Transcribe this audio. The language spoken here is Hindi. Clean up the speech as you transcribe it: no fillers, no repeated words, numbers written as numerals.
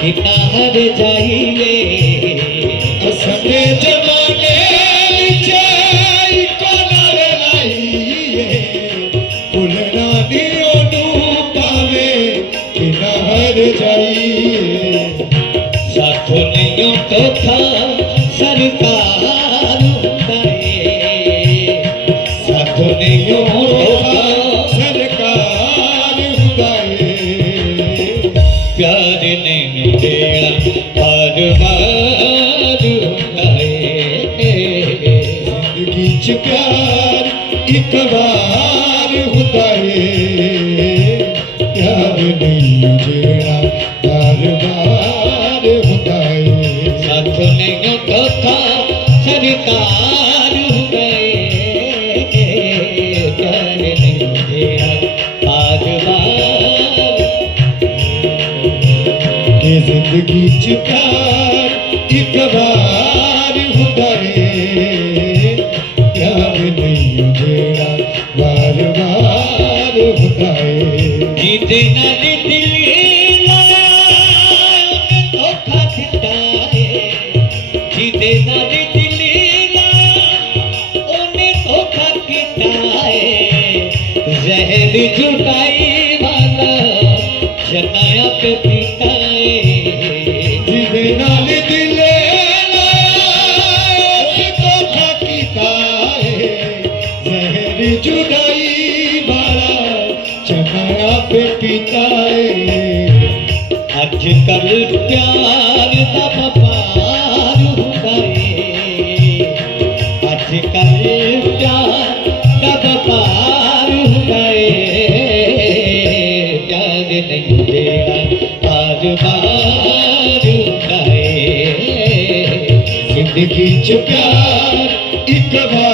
कितार जाइए असले जमाने जाई कोनार लाइए भुलना दियो नू पावे किनार जाइए साथ नहीं तो था सरकार साथ नहीं तो था सरकार हुदाए प्यार नहीं देना बार बार जिंदगी च प्यार एक बार हुदाए प्यार नहीं जेड़ा बार बार हुदाए साथ नहीं तो था सरकार प्यार नहीं देना बार बार ये जिंदगी च प्यार एक बार हुदाए प्यार नहीं जेड़ा बार बार हुदाए जीते नाल दिल लाया धोखा दिता है जीते नाल दिल लाया ओने धोखा किता है जहर जुटाई वाला शनाया पे पीता जिदे नाल दिल धोखा कीता है जहर जुदाई वाला चनाया पे पीता है अज कल प्यार दा व्यापार हुंदा है अज कल प्यार दा व्यापार हुंदा है प्यार नहीं देना बार बार हुंदा है जिंदगी च प्यार एक बार